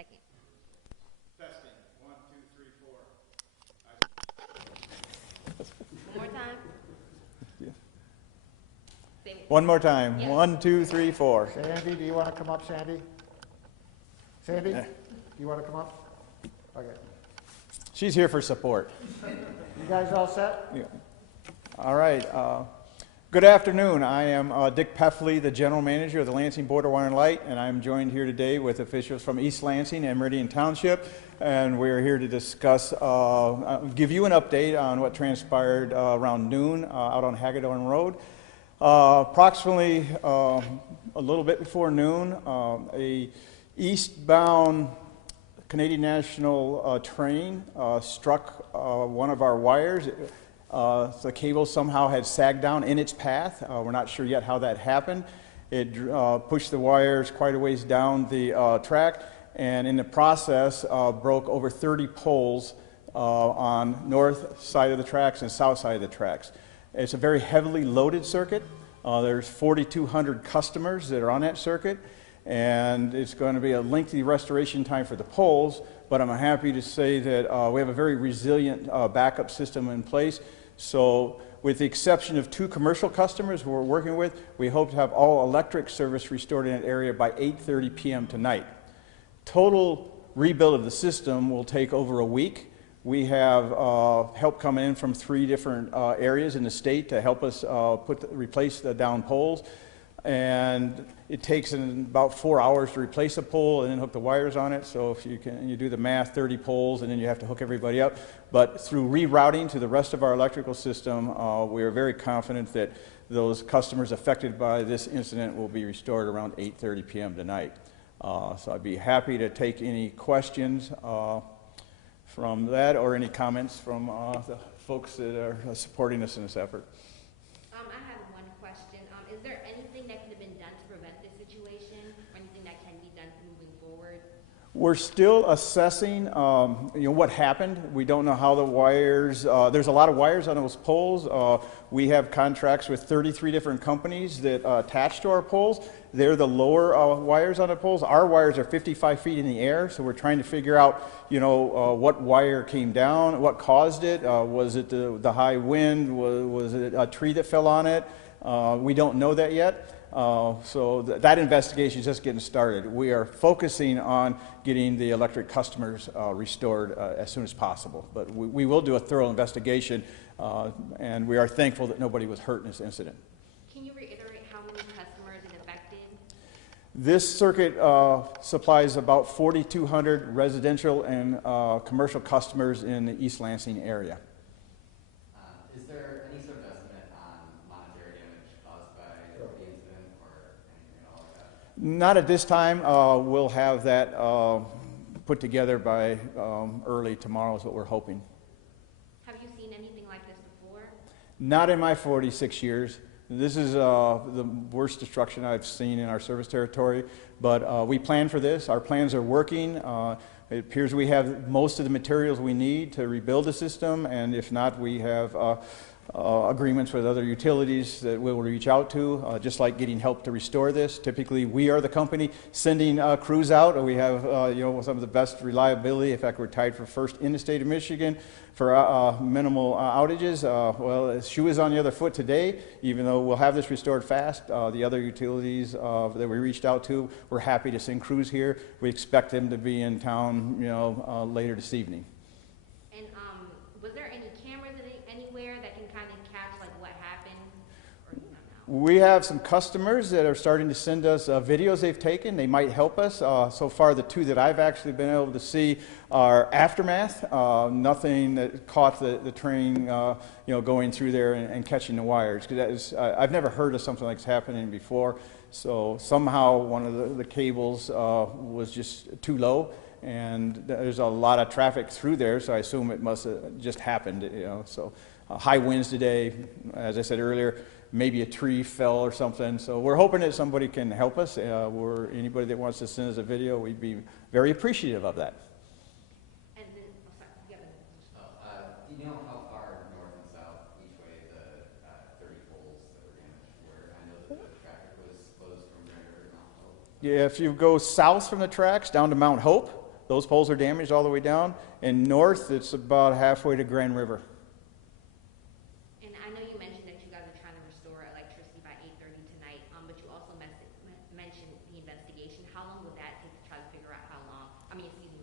second. Testing. 1, 2, 3, 4. One more time. Say One more time. Yeah. 1, 2, 3, 4. Sandy, do you want to come up, Sandy? Sandy, do you want to come up? Okay. She's here for support. You guys all set? Yeah. All right. Good afternoon. I am Dick Peffley, the General Manager of the Lansing Board of Water and Light, and I'm joined here today with officials from East Lansing and Meridian Township, and we're here to discuss, give you an update on what transpired around noon out on Hagedorn Road. Approximately a little bit before noon, a eastbound Canadian National train struck one of our wires. The cable somehow had sagged down in its path. We're not sure yet how that happened. It pushed the wires quite a ways down the track, and in the process broke over 30 poles on north side of the tracks and south side of the tracks. It's a very heavily loaded circuit. There's 4,200 customers that are on that circuit, and it's going to be a lengthy restoration time for the poles, but I'm happy to say that we have a very resilient backup system in place. So with the exception of 2 commercial customers we're working with, we hope to have all electric service restored in that area by 8:30 p.m. tonight. Total rebuild of the system will take over a week. We have help coming in from 3 different areas in the state to help us replace the down poles. And it takes about 4 hours to replace a pole and then hook the wires on it. So if you do the math, 30 poles, and then you have to hook everybody up. But through rerouting to the rest of our electrical system, we are very confident that those customers affected by this incident will be restored around 8:30 p.m. tonight. So I'd be happy to take any questions from that or any comments from the folks that are supporting us in this effort. I have one question. Is there anything that could have been done to prevent this situation, or anything that can be done moving forward? We're still assessing, what happened. We don't know how the wires. There's a lot of wires on those poles. We have contracts with 33 different companies that attach to our poles. They're the lower wires on the poles. Our wires are 55 feet in the air, so we're trying to figure out, what wire came down, what caused it. Was it the high wind? Was it a tree that fell on it? We don't know that yet. So that investigation is just getting started. We are focusing on getting the electric customers restored as soon as possible. But we will do a thorough investigation, and we are thankful that nobody was hurt in this incident. Can you reiterate how many customers it affected? This circuit supplies about 4,200 residential and commercial customers in the East Lansing area. Is there any sort of estimate on monetary damage caused by the incident or anything at all like that? Not at this time. We'll have that put together by early tomorrow is what we're hoping. Have you seen anything like this before? Not in my 46 years. This is the worst destruction I've seen in our service territory, but we planned for this. Our plans are working. It appears we have most of the materials we need to rebuild the system, and if not, we have agreements with other utilities that we will reach out to, just like getting help to restore this. Typically, we are the company sending crews out, and we have some of the best reliability. In fact, we're tied for first in the state of Michigan for minimal outages. Well, the shoe is on the other foot today. Even though we'll have this restored fast, the other utilities that we reached out to, we're happy to send crews here. We expect them to be in town, later this evening. And was there any cameras anywhere that can kind of catch like what happened? Or you don't know? We have some customers that are starting to send us videos they've taken. They might help us. So far, the 2 that I've actually been able to see are aftermath. Nothing that caught the train, going through there and catching the wires. Because I've never heard of something like this happening before. So somehow one of the cables was just too low. And there's a lot of traffic through there, so I assume it must have just happened, So high winds today, as I said earlier, maybe a tree fell or something. So we're hoping that somebody can help us. Anybody that wants to send us a video, we'd be very appreciative of that. And then, sorry, do you know how far north and south each way the 30 poles that were damaged were? I know that the traffic was closed from Grand River to Mount Hope. Yeah, if you go south from the tracks down to Mount Hope, those poles are damaged all the way down. And north, it's about halfway to Grand River. And I know you mentioned that you guys are trying to restore electricity by 8:30 tonight, but you also mentioned the investigation. How long would that take to try to figure out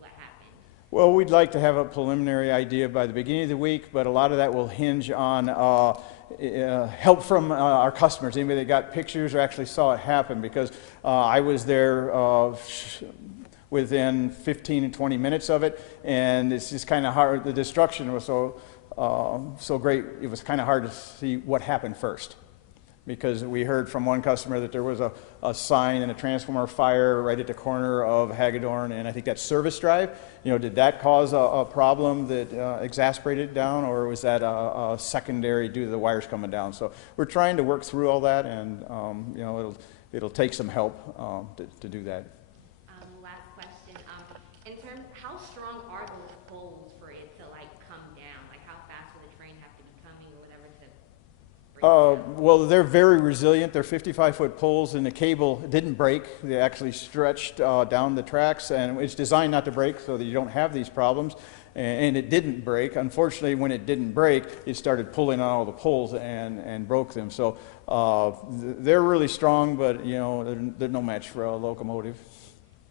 what happened? Well, we'd like to have a preliminary idea by the beginning of the week, but a lot of that will hinge on help from our customers, anybody that got pictures or actually saw it happen, because I was there within 15 and 20 minutes of it, and it's just kind of hard. The destruction was so great, it was kind of hard to see what happened first, because we heard from one customer that there was a sign and a transformer fire right at the corner of Hagedorn, and I think that's Service Drive. Did that cause a problem that exacerbated it down, or was that a secondary due to the wires coming down? So we're trying to work through all that, and it'll take some help to do that. Last question. In terms, how strong are those poles for it to come down? How fast will the train have to be coming or whatever to break down? Well, they're very resilient. They're 55-foot poles, and the cable didn't break. They actually stretched down the tracks, and it's designed not to break so that you don't have these problems. And it didn't break. Unfortunately, when it didn't break, it started pulling on all the poles and broke them. So they're really strong, but they're no match for a locomotive.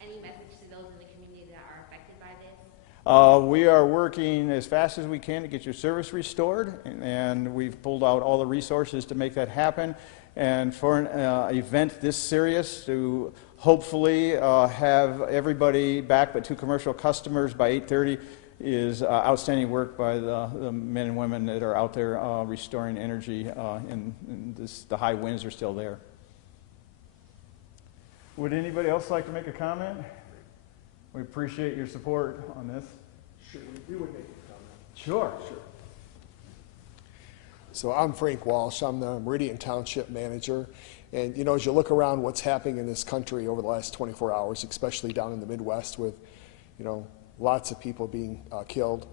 Any message to those in the community that are affected by this? We are working as fast as we can to get your service restored, and we've pulled out all the resources to make that happen. And for an event this serious, to hopefully have everybody back but 2 commercial customers by 8:30 is outstanding work by the men and women that are out there restoring energy, and the high winds are still there. Would anybody else like to make a comment? We appreciate your support on this. Sure, we would make a comment. Sure. So I'm Frank Walsh. I'm the Meridian Township Manager. And as you look around what's happening in this country over the last 24 hours, especially down in the Midwest with, lots of people being killed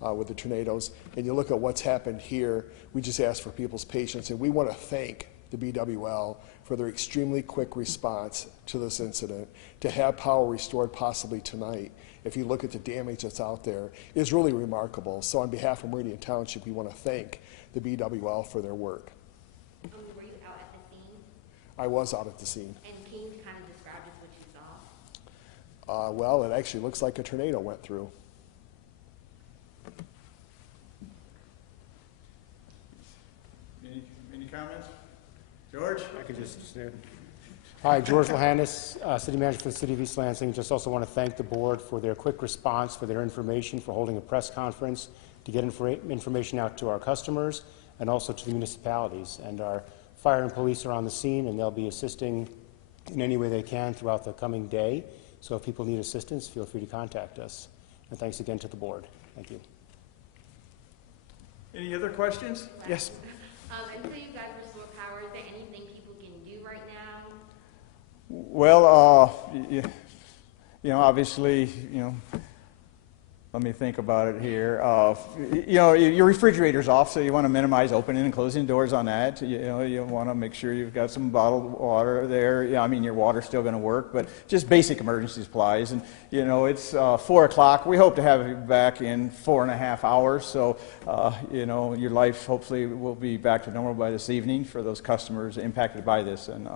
with the tornadoes, and you look at what's happened here, we just ask for people's patience. And we want to thank the BWL for their extremely quick response to this incident, to have power restored possibly tonight. If you look at the damage that's out there, it's really remarkable. So on behalf of Meridian Township, we want to thank the BWL for their work. Were you out at the scene? I was out at the scene. And can you kind of describe just what you saw? Well, it actually looks like a tornado went through. Any comments? George? I could just Hi, George Lohannis, City Manager for the City of East Lansing. Just also want to thank the board for their quick response, for their information, for holding a press conference to get information out to our customers and also to the municipalities. And our fire and police are on the scene, and they'll be assisting in any way they can throughout the coming day. So if people need assistance, feel free to contact us. And thanks again to the board. Thank you. Any other questions? Yes. Until you guys restore power, is there anything people can do right now? Well, obviously, let me think about it here. Your refrigerator's off, so you want to minimize opening and closing doors on that. You want to make sure you've got some bottled water there. Your water's still going to work, but just basic emergency supplies. And, it's 4 o'clock. We hope to have you back in 4.5 hours. So, your life hopefully will be back to normal by this evening for those customers impacted by this. And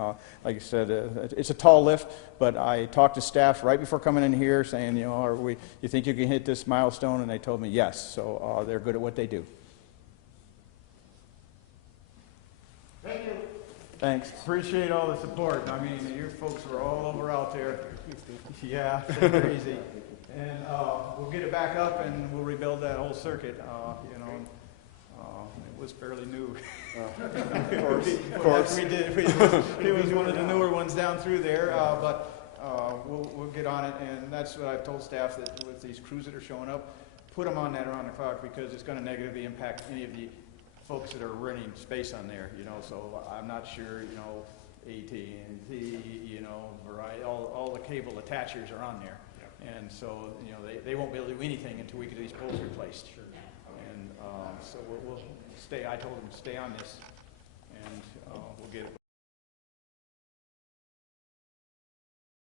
like I said, it's a tall lift, but I talked to staff right before coming in here saying, you think you can hit this milestone? And they told me yes. So they're good at what they do. Thank you. Thanks. Appreciate all the support. Your folks were all over out there. Yeah, it's been crazy. And we'll get it back up and we'll rebuild that whole circuit. It was fairly new. Of course. We did. It was one of the newer ones down through there, but we'll get on it. And that's what I've told staff, that with these crews that are showing up, put them on that around the clock, because it's going to negatively impact any of the folks that are renting space on there. So I'm not sure. AT&T, Verizon, all the cable attachers are on there. And so, they won't be able to do anything until we get these poles replaced. Sure. And so we'll stay. I told them to stay on this, and we'll get it.